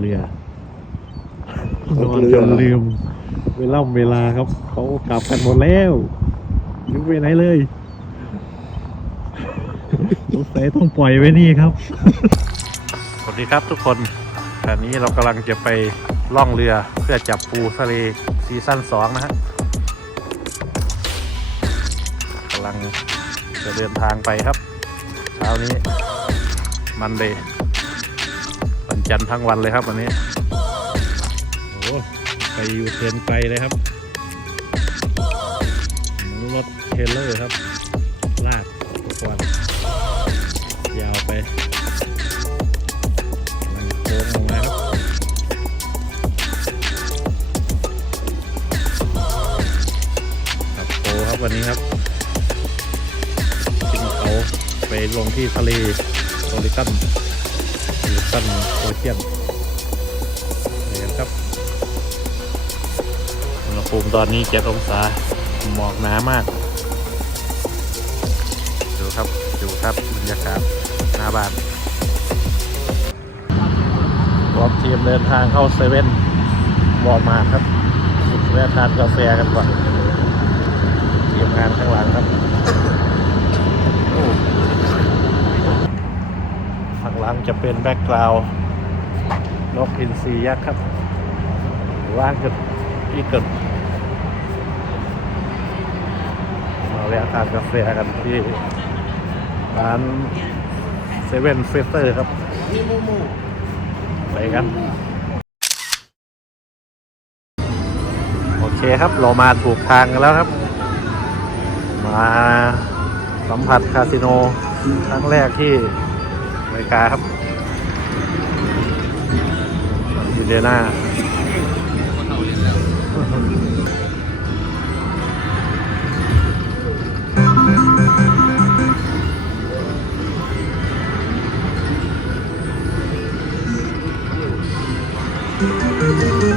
เรือตนกอนเรือจนลืมเวลาเวลาครับ เขากลับกันหมดแล้วอยุ่ไปไหนเลยสงสัยต้องปล่อยไว้นี่ครับ สวัสดีครับทุกคนตอนนี้เรากำลังจะไปล่องเรือเพื่อจับปูทะเลซีซั่นสองนะฮะกำลังจะเดินทางไปครับ เช้านี้มันเดย์วัน จันทร์ทั้งวันเลยครับวันนี้โอ้ไปอยู่เทิร์นไปเลยครับรถเทรลเลอร์ครับ ลากอุกรณ์ยาวไปกำลังโค้งลงมาครับขับโคครับวันนี้ครับขึ้นเขาไปลงที่ทะเลโอริกัน กันโอเชียนนี่กันครับอุณหภูมิตอนนี้เจ็ดองศาหมอกหนามาก ดูครับ ดูครับบรรยากาศหน้าบ้านพร้อมทีมเดินทางเข้าเซเว่นวอลมาครับแวะทานกาแฟกันก่อนทีมงานข้างหลังครับโอ้ข้างหลังจะเป็นแบ็กกราวด์นกอินทรียักษ์ครับว่างกับอีเกิลมาแวะทานกาแฟกันที่ร้านเซเว่นเฟสเตอร์ครับไปกัน โอเคครับเรามาถูกทางกันแล้วครับ มาสัมผัสคาสิโนครั้งแรกที่ อเมริกาครับยูเดน่านี่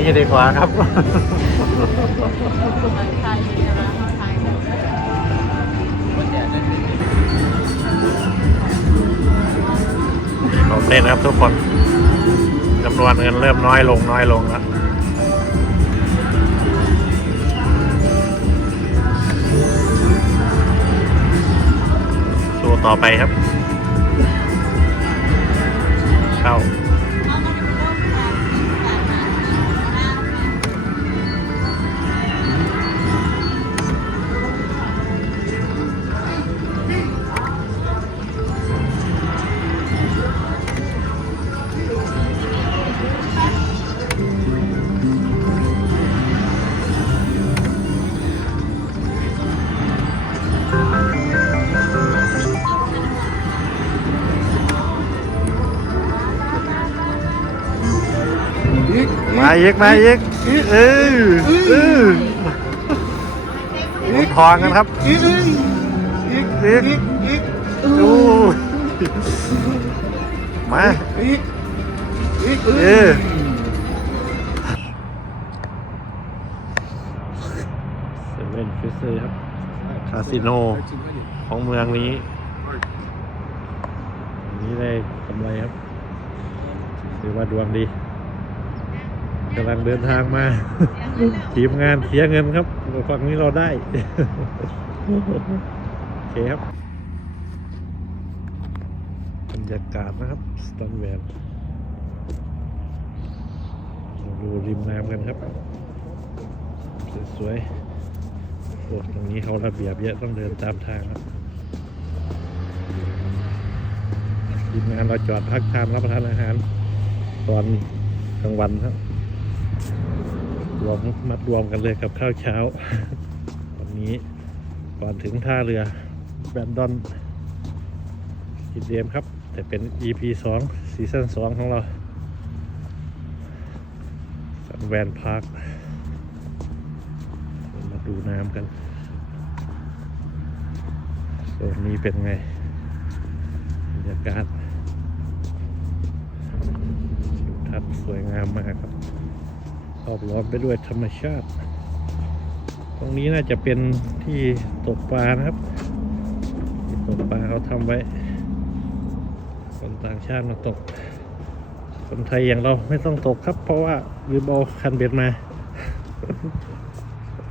นี้ดีกว่าครับ ผมเล่นครับทุกคนจำนวนเงินเริ่มน้อยลงน้อยลงแล้วสู้ต่อไปครับ มาอีกมาอีกเออเออหมุนทองกันครับอีกอีกอีกอีกอีกดูมาอีกอีกเออเซเว่นฟิสเซอร์ครับคาสิโนของเมืองนี้อันนี้ได้กำไรครับถือว่าดวงดีกำลังเดินทางมาทีมงานเสียเงินครับฝั่งนี้เราได้ โอเคครับบรรยากาศนะครับสตันแวนเราดูริมน้ำกันครับ สวยๆโอ้ตรงนี้เขาระเบียบเยอะต้องเดินตามทางครับทีมงานเราจอดพักทานรับประทานอาหาร ตอนกลางวันครับ รวมมัดรวมกันเลยกับข้าวเช้า วันนี้ก่อนถึงท่าเรือแบนดอนกินเดมครับ แต่เป็น EP 2ซีซั่น2 ของเราสันแวนพาร์คมาดูน้ำกันโซนนี้เป็นไงบรรยากาศดูทัศน์สวยงามมากครับ รอบล้อมไปด้วยธรรมชาติ ตรงนี้น่าจะเป็นที่ตกปลานะครับที่ตกปลาเขาทำไว้ คนต่างชาติมาตก คนไทยอย่างเราไม่ต้องตกครับ เพราะว่าลืมเอาคันเบ็ดมา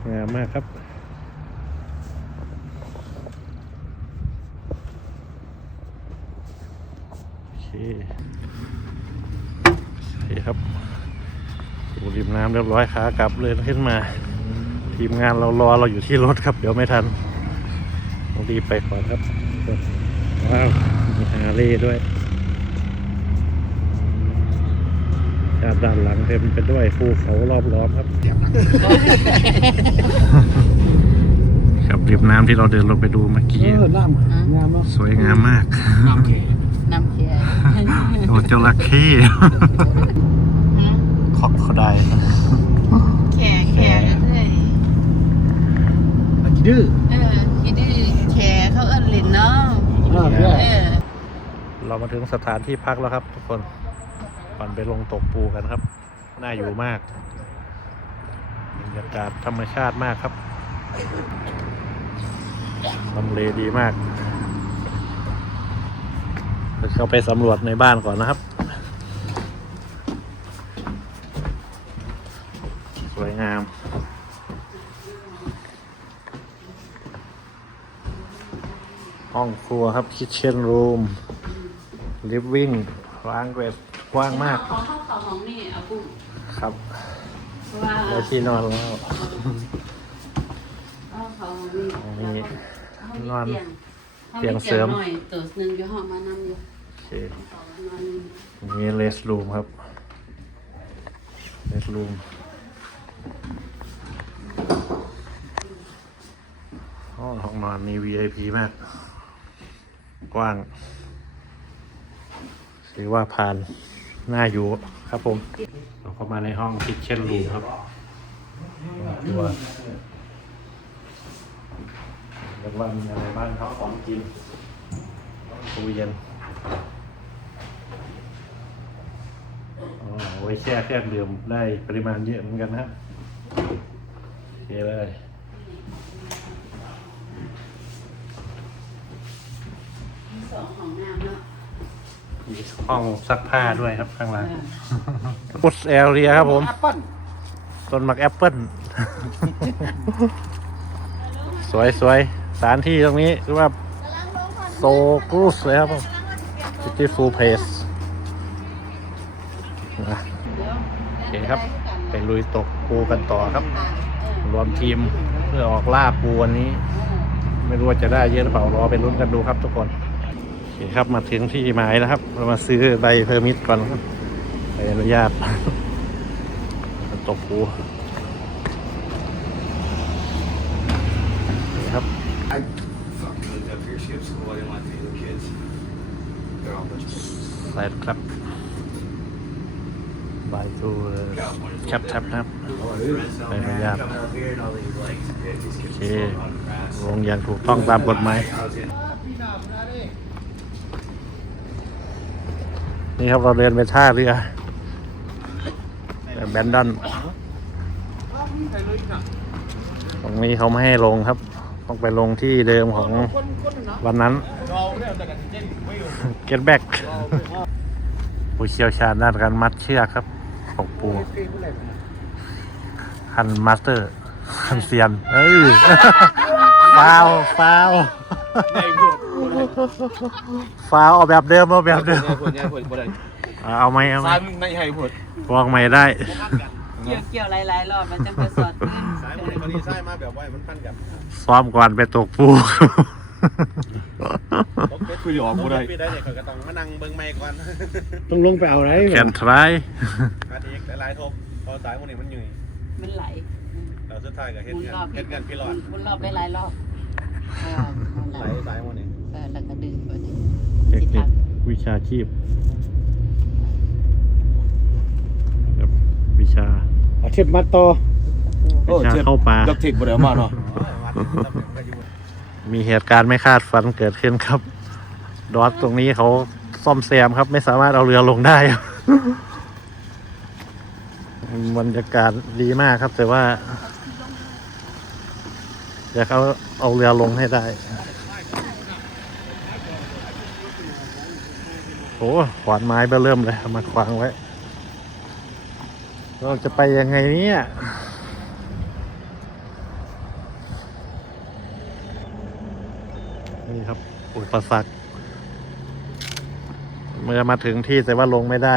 งามมากครับโอเคโอเครับ ริมน้ำเรียบร้อยขากลับเลยขึ้นมา ทีมงานเรารอเราอยู่ที่รถครับ เดี๋ยวไม่ทันต้องรีบไปก่อนครับว้าวมีฮาร์เลย์ด้วยด้านด้านหลังเต็มไปด้วยภูเขารอบล้อมครับครับริมน้ำที่เราเดินลงไปดูเมื่อเอกี้อน้ำงามเนาะสวยงามมากน้ำเขน้ำเขียวโอ้จระเข้ คอกเขาได้แขกแขกเลยอากิดื้อเออคิดดื้อแขกเขาเอิ้นเล่นเนาะเออเรามาถึงสถานที่พักแล้วครับ ทุกคนก่อนไปลงตกปูกันครับ น่าอยู่มากบรรยากาศธรรมชาติมากครับทำเลดีมากเราเข้าไปสำรวจในบ้านก่อนนะครับ วยงาม ห้องครัวครับคิทเช่นรูมลิฟวิ่งล้างเวทกว้างมาก ของเขาเขาของนี่เอาปุ๊บครับเพราะว่าแล้วที่นอนแล้วเอาเขาของนี่มีเขามีนอนเตียงเตียงเสริมหน่อยตัวหนึ่งอยู่ห้องมานั่งอยู่โอเคเขานอนมีเลสรูมครับเลสรูม ห้องห้องนอนนี่ VIP มาก กว้างถือว่าผ่านน่าอยู่ครับผมเราเข้ามาในห้องคิทเช่นรูมครับตัวเรียกว่ามีอะไรบ้างครับของกินตู้เย็นอ๋อเอาไว้แช่เครื่องดื่มได้ปริมาณเยอะเหมือนกันนะครับโอเคเลย สองของน้ำเนาะมีห้องซักผ้าด้วยครับข้างล่างพุทแอลเรียครับผมแอปเปิ้ลต้นหมักแอปเปิ้ลสวยสวยสถานที่ตรงนี้คือว่าโซกรูสเลยครับผม beautiful place นะโอเคครับ ไปลุยตกปูกันต่อครับ รวมทีมเพื่อออกล่าปูวันนี้ ไม่รู้ว่าจะได้เยอะหรือเปล่ารอไปลุ้นกันดูครับทุกคนโอเคครับมาถึงที่หมายแล้วครับ เรามาซื้อใบเพอร์มิทก่อนครับใบอนุญาตตกปูนี่ครับ I fucking moved up here, skip school. I didn't like the other kids. They're all a bunch of pussies. ไลท์ครับบายตูแคปแท็บนะครับ So, Hey, man, yeah. come up here and all these like, yeah, these kids Okay. are on the grass. ลงอย่างถูกต้องตามกฎหมาย I was in นี่ครับเราเดินไปท่าเรือแบนดอนตรงนี้เขาไม่ให้ลงครับ ต้องไปลงที่เดิมของวันนั้น get back ผู้เชี่ยวชาญด้านการมัดเชือกครับตกปูคันมาสเตอร์คันเซียน เอ้ยฟาวฟาว ฟาวเอาแบบเดิมเอาแบบเดิมเอาไหมเอาไหมซ้ายมึงไม่ให้พูดวางไม่ได้เกี่ยวเกี่ยวหลายๆรอบมันจะไปสอดขึ้นซ้ายมันวันนี้ซ้ายมาแบบว่ามันปั้นกับซ้อมก่อนไปตกปูตกเป็ดคือจะออกบ่ได้ปีได้เนี่ยก็ต้องมานั่งเบิ่งไม้ก่อนต้องลงไปเอาอะไรแคนทรายอาทิตย์หลายๆทบพอสายพวกนี้มันอยู่มันไหลเราสุดท้ายก็เฮ็ดหมุนเงินรอบเฮ็ดเงินพี่รอดหมุนรอบได้หลายรอบเออมันไหลไหลสายพวกนี้ เออแล้วก็ดึงไปดึงเด็กๆวิชาชีพครับวิชาเอาเทียบมัดต่อวิชาเข้าป่าดักเทคบ่ได้เอามาเนาะวัดตำแหน่งก็อยู่มีเหตุการณ์ไม่คาดฝันเกิดขึ้นครับ ดอทตรงนี้เขาซ่อมแซมครับ ไม่สามารถเอาเรือลงได้ครับบรรยากาศดีมากครับ แต่ว่าอยากเอาเอาเรือลงให้ได้ โอ้ขวานไม้เบ้อเริ่มเลยมาขวางไว้ เราจะไปยังไงเนี่ยนี่ครับอุปสรรคเมื่อมาถึงที่แต่ว่าลงไม่ได้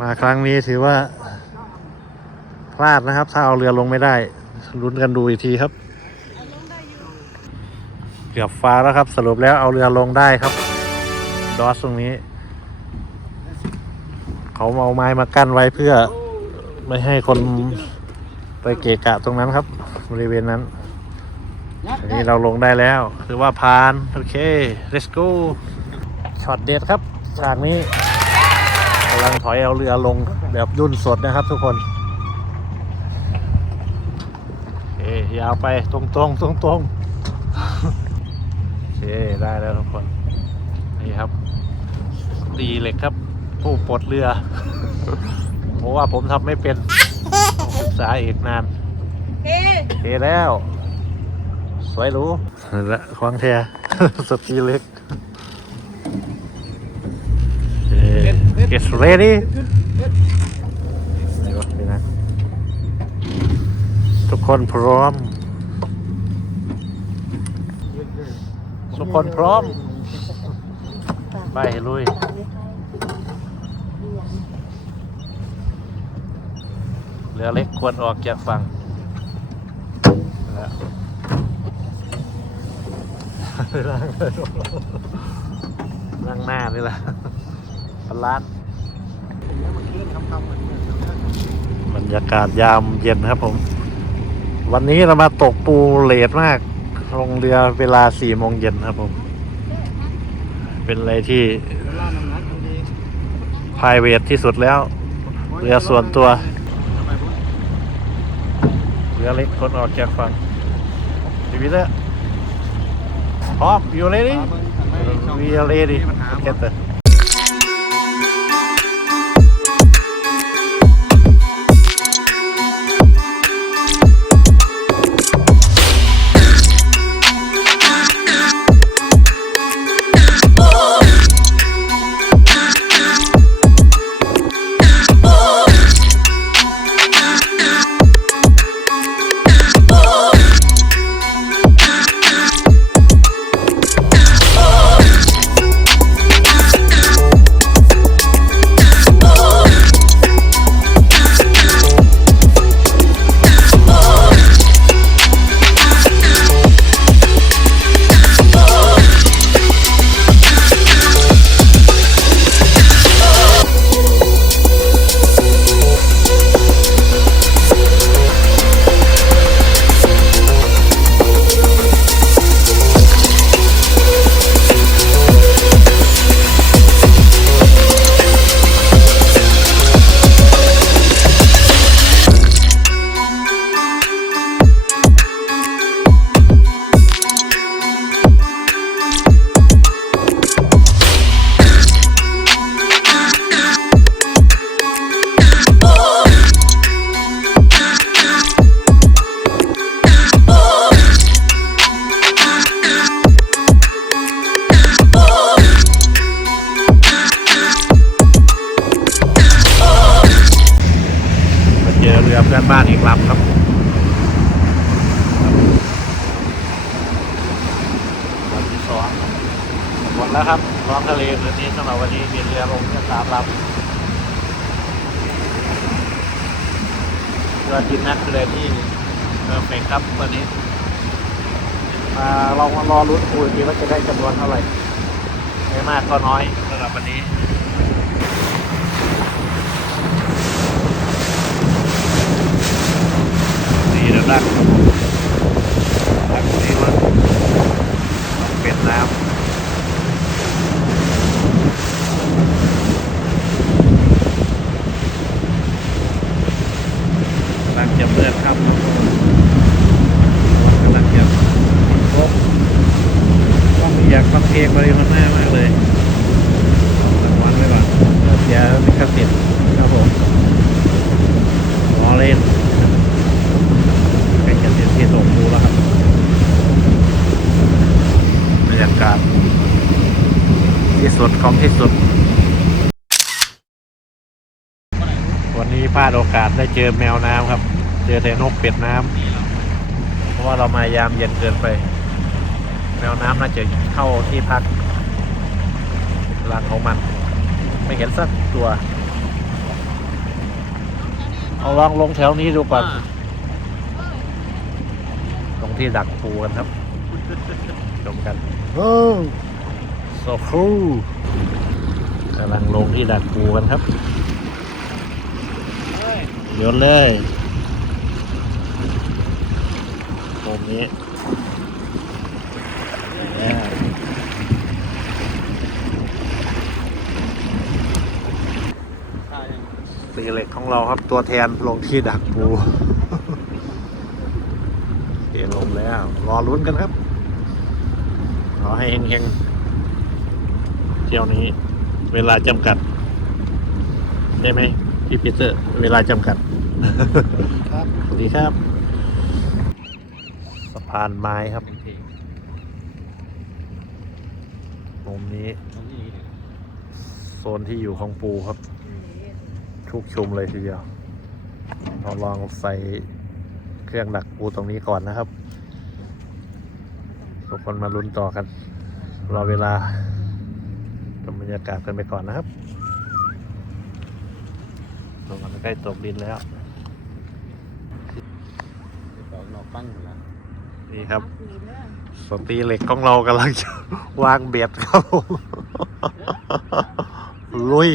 มาครั้งนี้ถือว่าพลาดนะครับ ถ้าเอาเรือลงไม่ได้ลุ้นกันดูอีกทีครับ เกือบฟ้าแล้วครับ สรุปแล้วเอาเรือลงได้ครับ ดอสตรงนี้ เขาเอาไม้มากั้นไว้เพื่อไม่ให้คนไปเกะกะตรงนั้นครับ บริเวณนั้นอันนี้เราลงได้แล้วถือว่าผ่าน โอเค let's go ช็อตเด็ดครับฉากนี้กำลังถอยเอาเรือลงแบบรุ่นสดนะครับทุกคนโอเคยาวไปตรงตรงตรงตรงโอเค ได้แล้วทุกคน นี่ครับ ดีเหล็กครับ ผู้ปลดเรือ เพราะว่าผมทำไม่เป็นศึกษาอีกนานเฮ้โอเคแล้ว สวยหรู้และควางแท้สตีเล็กเอ่อ get ready ไหนวะนี่นะทุกคนพร้อม ทุกคนพร้อม ไปลุย เรือเล็กควรออกจากฝั่งแล้วนั่งหน้านี่แหละปลาดบรรยากาศยามเย็นครับผม วันนี้เรามาตกปูเลทมากลงเรือเวลาสี่โมงเย็นครับผม เป็นอะไรที่ p r i v a t ที่สุดแล้ว เรือส่วนตัว รือเล็กคนออกจากฝั่งชีวิตแล้วพร้อมอยู่เลยดิ We are ready. Get the กก็น้อยสำหรับวันนี้ นี่ระดับครับผมดักนี้มันเป็นน้ำกำลังจะเปิดครับครับผมกำลังจะครบต้องอยากฟังเพลงมาริมันหน้ามากเลยรางวัลไว้ก่อนเดี๋ยวลิขสิทธิ์ครับผมรอเล่น ใกล้จะเต็มที่สมบูรณ์แล้วครับบรรยากาศที่สุดของที่สุด วันนี้พลาดโอกาสได้ เจอแมวน้ำครับ เจอแต่นกเป็ดน้ำเพราะว่าเรามายามเย็นเกินไป แมวน้ำน่าจะเข้าที่พักรังของมัน ไม่เห็นสักตัว เอาลองลงแถวนี้ดูก่อนตรงที่ดักปูกันครับชมกันโอ้โซคูกำลังลงที่ดักปูกันครับ โยนเลยตรงนี้เนี่ยตีเหล็กของเราครับตัวแทนลงที่ดักปูเทลงแล้ว รอลุ้นกันครับ รอให้เฮงๆเที่ยวนี้ เวลาจำกัดใช่ไหม พี่ปีเตอร์ เวลาจำกัดครับสวัสดีครับ สะพานไม้ครับมุมนี้ โซนที่อยู่ของปูครับ ชุกชุมเลยทีเดียวเราลองใส่เครื่องดักปูตรงนี้ก่อนนะครับ ทุกคนมาลุ้นต่อกัน รอเวลาชมบรรยากาศกันไปก่อนนะครับ ตรงมันใกล้ตกดินแล้วต่อนอกปั้งอยู่แล้วนี่ครับสตีเหล็กของเรากำลังจะวางเบ็ดครับผมลุย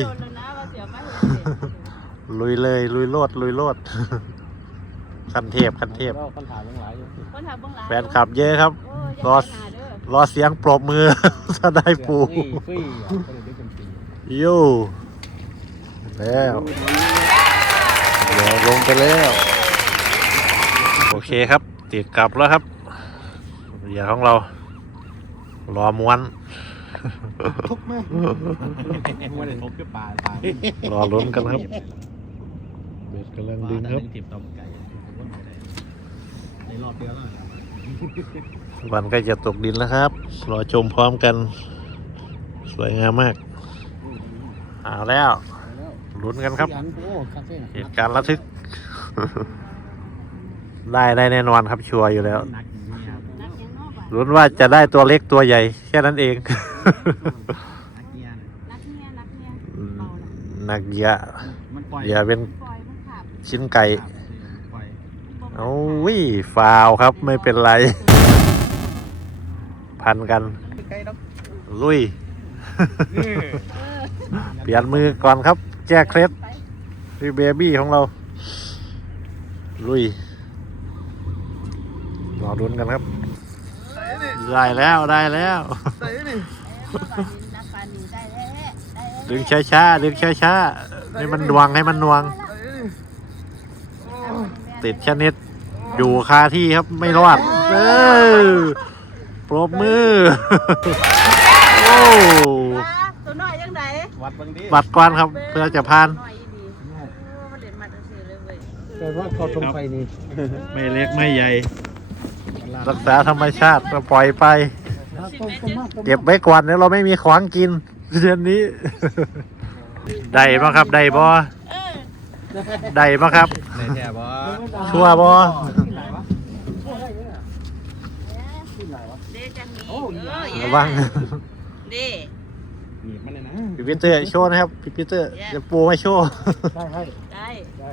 ลุยเลย ลุยโลดลุยโลดคันเทพคันเทพก็คันถามทั้งหลายอยู่แฟนคลับเยอะครับ รอรอเสียงปรบมือถ้าได้ปูอยได้เป็นปีโย่ แล้วเดี๋ยวลงไปแล้ว โอเคครับติดกลับแล้วครับเหยื่อของเรา รอม้วน ทุกแม่ไม่ได้พบกับปลาปลารอลุ้นกันครับเบ็ดกำลังดึงครับติดต่อไก่ในรอบเดียวแล้ววันใกล้จะตกดินแล้วครับ รอชมพร้อมกัน สวยงามมากเอาแล้ว ลุ้นกันครับยันโอ้คาเฟ่เหตุการณ์ระทึก ได้ได้แน่นอนครับชัวร์อยู่แล้วนักอย่างนี้ครับลุ้นว่าจะได้ตัวเล็กตัวใหญ่ แค่นั้นเองนักเกียร์หนักเหยอะมันปล่อยเหยอะเป็นชิ้นไก่ปล่อยโอ้ยฟาวครับไม่เป็นไร พันกันใกล้แล้วลุย เปลี่ยนมือก่อนครับ แก้เคล็ดพี่เบบี้ของเรา ลุยรอรุนกันครับ ได้แล้วได้แล้วดึงช้าช้าๆดึงช้าช้าๆให้มันนวงให้มันนวง ติดชนิด อยู่คาที่ครับไม่รอดเออปรบมือ โอ้ตัวน้อยยังไง วัดบางทีบัตรก่อนครับ เพื่อจะพานน้อยอีดีมันเล่นมาตั้งแต่เลยเว้ยแต่ว่าเขาตรงไปนี่ไม่เล็กไม่ใหญ่ รักษาธรรมชาติก็ปล่อยไป ต้องต้องมากต้องเก็บไว้ก่อนเดี๋ยวเราไม่มีของกินเดือนนี้ ได้บ้างครับ ได้บ่ได้บ้างครับ ในแถบว่าชัวร์บ่เดจังมีเออระวัง เด หนีบมันเลยนะ พี่ปีเตอร์โชว์นะครับพี่ปีเตอร์จะปูไม่โชว์ ได้ให้ได้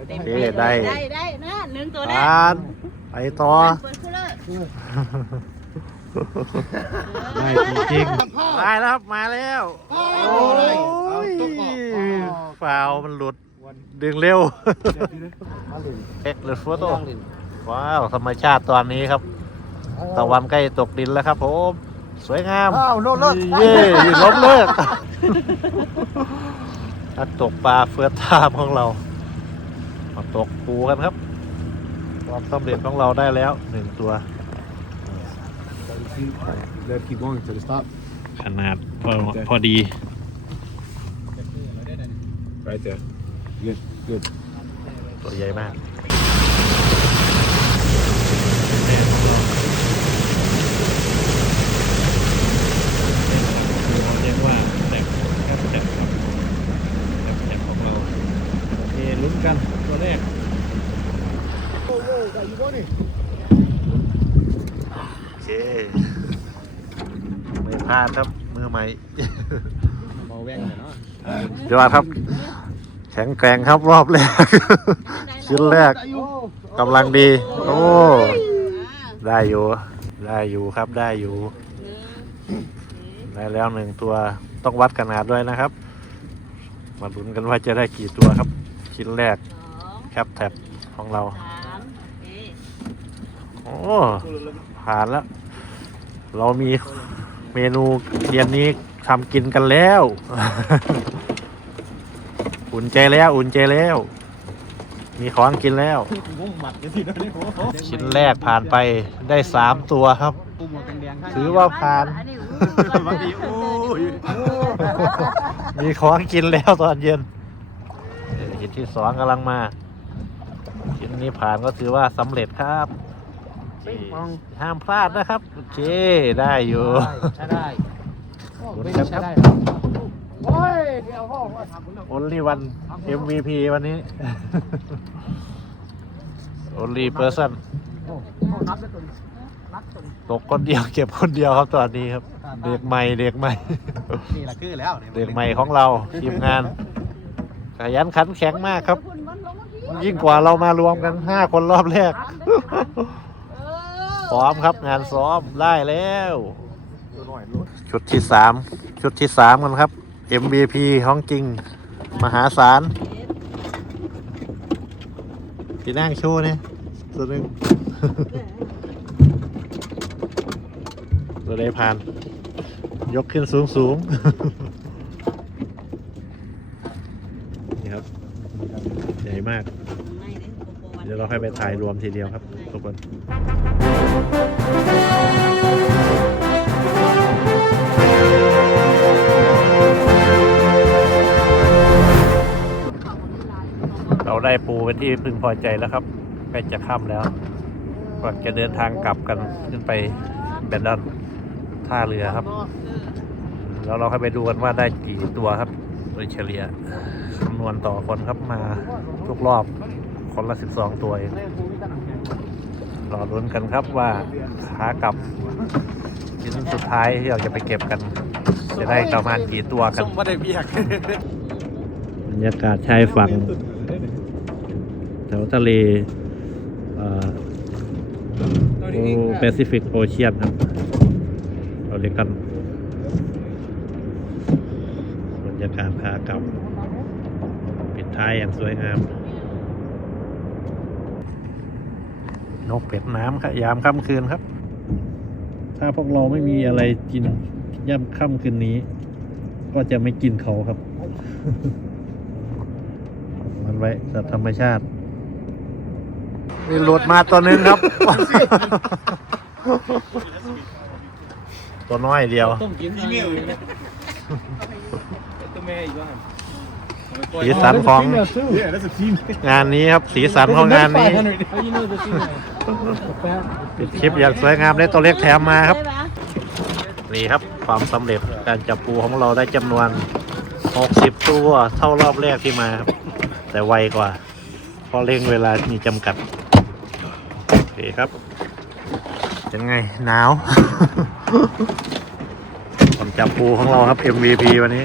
ได้ได้ ได้ได้นะหนึ่งตัวปได้านไปต่อ เปิดคู่เลยได้จริงๆได้แล้วครับมาแล้วโอ้ยฟาวมันหลุดดึงเร็วเอ็กเลยโฟโต้ว้าวธรรมชาติตอนนี้ครับ ตะวันใกล้ตกดินแล้วครับผม สวยงามอ้าวโลดเลิศเย่ล้มเลิกนักตกปลาเฟือทามของเรามาตกปูกันครับความสำเร็จของเราได้แล้วหนึ่งตัว Let keep going till it stop ขนาดพอพอดี right there good good ตัวใหญ่มากเรียกว่าแจ็คแคปแจ็คครับแคปแจ็คของเราโอเคลุ้นกันตัวแรก โอ้โหได้อยู่บ่นี่ โอเค ไม่พลาดครับมือใหม่เมาแว่งเนาะยอดครับ แข็งแกร่งครับรอบแรก ชิ้นแรกกำลังดี โอ้ ได้อยู่ ได้อยู่ครับได้อยู่ ได้แล้วหนึ่งตัวต้องวัดขนาดด้วยนะครับ มาลุ้นกันว่าจะได้กี่ตัวครับ ชิ้นแรกแคปแท็บของเรา โอ้ ผ่านแล้ว เรามี เมนูเย็นนี้ทำกินกันแล้ว อุ่นใจแล้วอุ่นใจแล้ว มีของกินแล้ว ชิ้นแรกผ่านไปได้สามตัวครับ ถือว่าผ่าน มีของกินแล้วตอนเย็นเออชิ้นที่สองกำลังมาชิ้นนี้ผ่านก็ถือว่าสำเร็จครับ ห้ามพลาดนะครับ โอเค ได้อยู่ ใช้ได้คุณไม่ครับใช้ได้โอ้ยเดี๋ยวห้องว่าทำคุณแล้ว only one MVP วันนี้ only person โอ้ห้องนับแล้วตัวนี้นับตัวนี้ตกคนเดียวเก็บคนเดียวครับตอนนี้ครับ เด็กใหม่เด็กใหม่ นี่แหละคือแล้วนี่ยเด็กใหม่ของเราทีมงานขยันขันแข็งมากครับ ยิ่งกว่าเรามารวมกันห้าคนรอบแรก ซ้อมครับงานซ้อมได้แล้วชุดที่สามชุดที่สามกันครับ MVP ของจริง มหาศาลที่นั่งโชว์เนี่ยตัวหนึ่งตัวได้ผ่าน ยกขึ้นสูงสูงนี่ครับ ใหญ่มาก เดี๋ยวเราค่อยไปถ่ายรวมทีเดียวครับทุกคน เราได้ปูเป็นที่พึงพอใจแล้วครับใกล้จะค่ำแล้วก็จะเดินทางกลับกันขึ้นไปแบนดอนท่าเรือครับ แล้วเราค่อยไปดูกันว่าได้กี่ตัวครับ โดยเฉลี่ยคำนวณต่อคนครับมาทุกรอบคนละ 12 ตัวเอง รอลุ้นกันครับว่าขากลับชิ้นสุดท้ายที่เราจะไปเก็บกัน จะได้ประมาณกี่ตัวกันส่งมาได้เบียกบรรยากาศชายฝั่งแถวทะเลโอแปซิฟิกโอเชียนครับเราเรียกกันบรรยากาศขากลับปิดท้ายอย่างสวยงาม นกเป็ดน้ำครับยามค่ำคืนครับ ถ้าพวกเราไม่มีอะไรกินย่ำค่ำคืนนี้ ก็จะไม่กินเขาครับ มันไว้สัตว์ธรรมชาติมีหลุดมาตัวหนึงครับ ตัวน้อยเดียว ต้มกินอีเมลอยู่นะตัวแม่อีกว่า สีสันของเนี่ย that's a team งานนี้ครับ สีสันของงานนี้ How you know the team ปิดคลิปอย่างสวยงามได้ตัวเล็กแถมมาครับ นี่ครับความสำเร็จการจับปูของเราได้จำนวน 60 ตัวเท่ารอบแรกที่มาครับแต่ไวกว่า เพราะเร่งเวลามีจำกัด โอเคครับ เป็นไง หนาว ผมจับปูของเราครับ MVP วันนี้